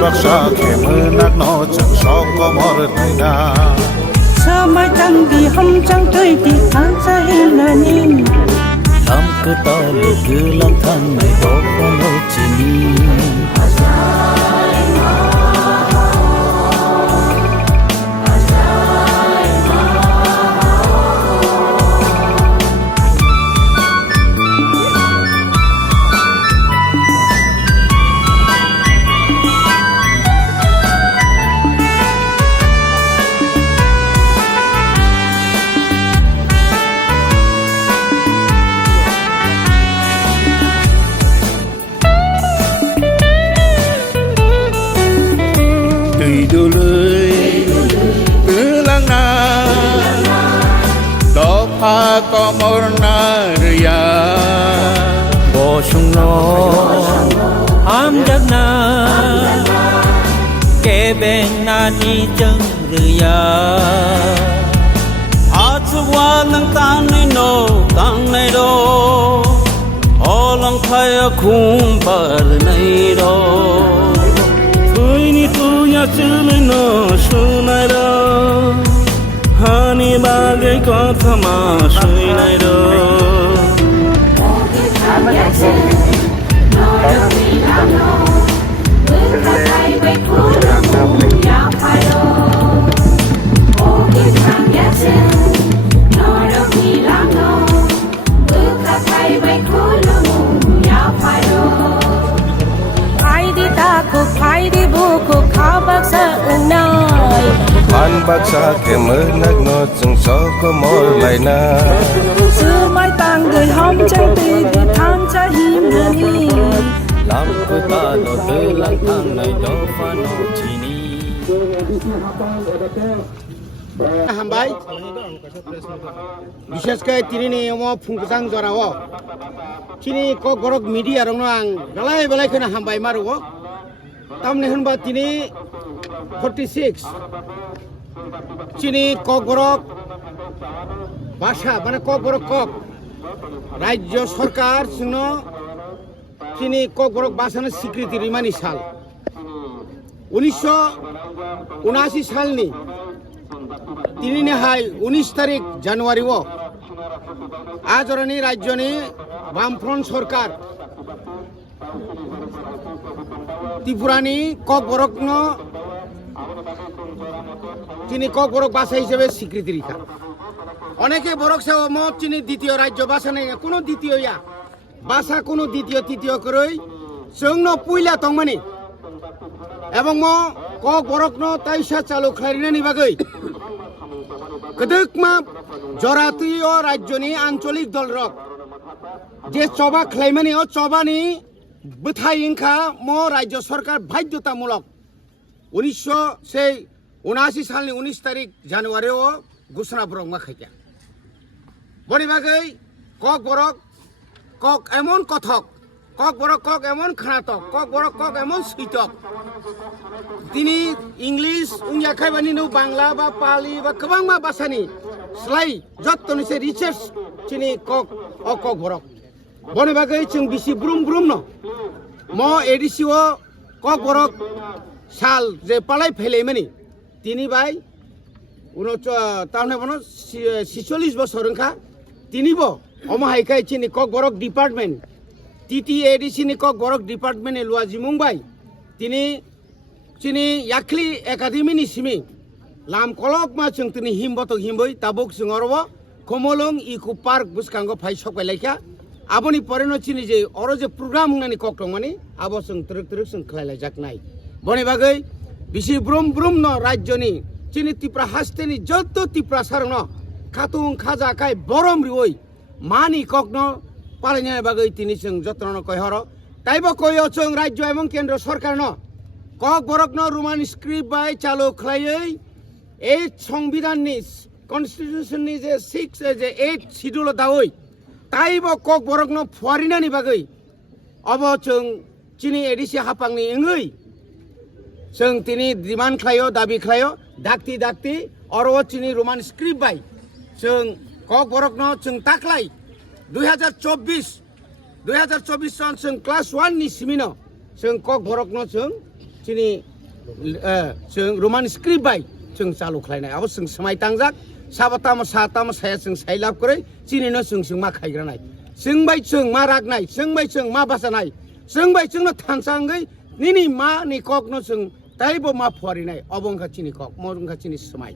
Baksa kemenak no chẳng so có mor này na sơ mai trăng đi hâm trăng tươi thì tháng xa hin là nhìn tâm cứ to lệ cứ lang thang này đó có nỗi chỉ đưa lưới cứ lăng na đó pha có mor na ria bo sung no ham jak na ke ben na ni chang ria a chu wa nang tan nei no tang nei do o lang khai a khum bar nei do chile no sunai do hani bagai kotha ma sunai do Ban baksa kemenak no chẳng so có mor lại na sơ mai tang đời hâm trăng tươi thì tháng xa hin là nhìn lam cứ ta lo tư lang thang này đó pha no chỉ ni হামবাই বিশেষ করে তিনি ফুংসাং জরাও তিনি cock গরক media রং আং বেলায় বেলায় খেনে হামবাই মারো তামনে হনবা তিনি 46 তিনি কক গরক ভাষা মানে কক গরক কক রাজ্য সরকার সিংহ তিনি কক গরক ভাষার স্বীকৃতি রিমানি সাল 1979 সালনি তিনি নেহাই 19 তারিখ জানুয়ারি ও আজরনি রাজ্যনি বামফ্রন্ট সরকার ত্রিপুরানি কক বরক তিনি কক বরক ভাষা হিসেবে স্বীকৃতি রেখা অনেকে বরক সেও মত তিনি দ্বিতীয় রাজ্য ভাষা নেই কোনো দ্বিতীয় ভাষা কোনো দ্বিতীয় তৃতীয় করে সঙ্গ পুইলা তংমানি এবং কক বরক তাইসা চালু খারিনানি বাগৈ কদকমা জরাতীয় রাজ্যনি আঞ্চলিক দল রক যে চবা খাইমানি ও চবানি বথাই ইংখা রাজ্য সরকার বাধ্যতামূলক 1979 সালনি 19 তারিখ জানুয়ারি ও ঘোষণা ব্রহ্মা খাইতা বনি বাগৈ কক বরক কক এমন কথক কক বরক কক এমন খানাতক কক বরক কক এমন সুইতক তিনি ইংলিশ উনিয়া খাইবানি নো বাংলা বা পালি বা গোबां मा भाषानि स्लाय जत्तनिसे रिसार्च चिनि কক অ কক বরক বনে বাগৈ जों बिसि ब्रुम ब्रुम न म एडिसिओ কক বরক साल जे पालाय फैलायमानि তিনি বাই তাহলে বনো 46 বছর ওনখা তিনিব অমহাইকাই চিনি কক বরক ডিপার্টমেন্ট টিটি এডিসিনি কক বরক ডিপার্টমেন্টে লুয়া জিমুংবাই তিনি চিনি ইয়াকলি একাডেমিनि सिमी लाम कलक मा जों तिनि हिमबत हिमबै ताबुक जों अरब कमलং इको पार्क बुसकांगो फाइ सकबायलायखा आबनि परेनो चिनि जे अरो जे प्रोग्राम होननानै कक दं माने आबो जों तरक तरक जों खलायलाय जाकनाय बनि बागै बिसि ब्रुम ब्रुम न राज्यनि चिनि तिप्रा हास्तेनि जत्त तिप्रा सारन खातुं खाजाखाय बरम रिवै मानि कक न पालायनाय बागै तिनि जों जत्न कयहर তাইব কইও जों राज्य एवं केंद्र सरकार न कक बरक न रोमान स्क्रिप्ट बाय चालू खलायै ए संविधान नि कन्स्टिट्यूशन नि जे 6 जे 8 शिड्यूल दावै ताइब कक बरक न फरिनानि बागै अब जों चिनि एडिसि हापांनि एङै जों तिनि डिमान्ड खलायो दाबि खलायो दाक्ति दाक्ति अरो चिनि रोमान स्क्रिप्ट बाय जों कक बरक न जों ताक्लाय 2024 सन जों क्लास 1 नि सिमिनो जों कक बरक न जों चिनि जों रोमान स्क्रिप्ट बाय जों चालू खलायनाय अब जों समाय तांजाक साबाताम साताम साया जों साइलाब करे चिनिनो जों मा खायग्रानाय जों बाय जों मा रागनाय जों बाय जों मा बासानाय जों बाय जों थानसांगै निनि मा नि कक न जों ताइबो मा फरिनाय अबंखा चिनि कक मरंखा चिनि समाय